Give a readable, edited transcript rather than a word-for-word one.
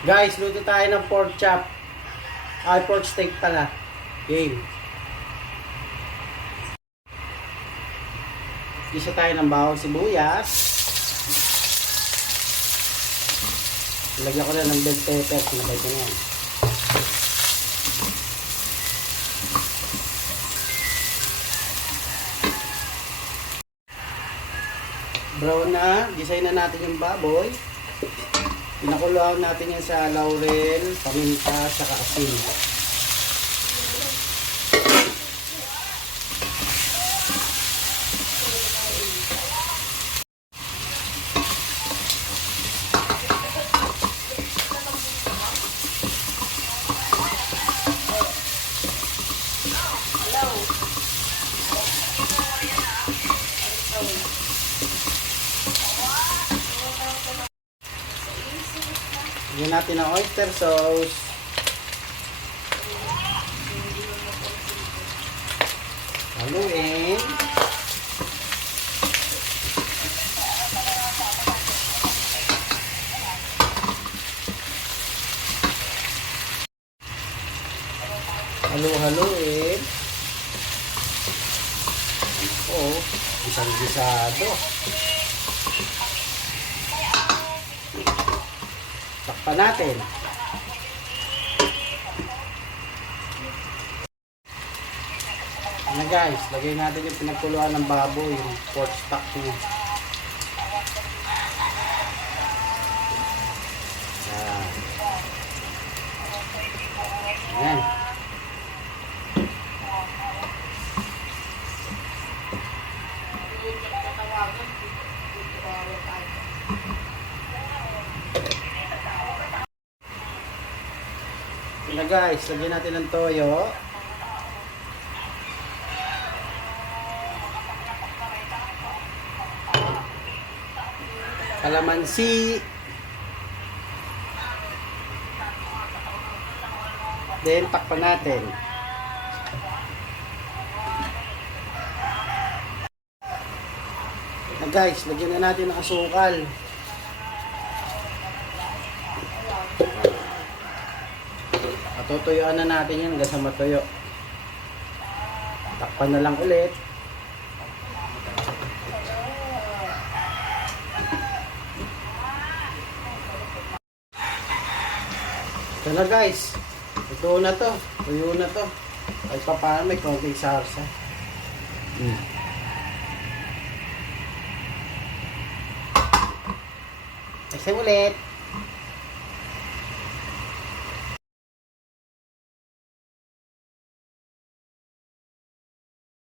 Guys, luto tayo ng pork chop. Ay, pork steak pala. Game. Isa tayo ng bawang sibuyas. Ilagyan ko na ng bell pepper. Sinabay ko na yan. Brown na. Gisay na natin yung baboy. Pinakuluan natin yan sa laurel, paminta, saka asin. Lagyan natin ang oyster sauce. Haluin. Halu-haluin. Oo, gisang-gisado. Takpan natin. Ano guys, lagay natin yung pinagkuluan ng baboy, yung pork stock niya. Ayan. Ayan guys, lagyan natin ng toyo. Kalamansi. Then, takpan natin. Na guys, lagyan na natin ng asukal. Tutuyuan na natin yan hanggang sa matuyo. Takpan na lang ulit. Ito na guys, ito na to, tuyo na to. Ay paano may konting sarsa. Next time ulit.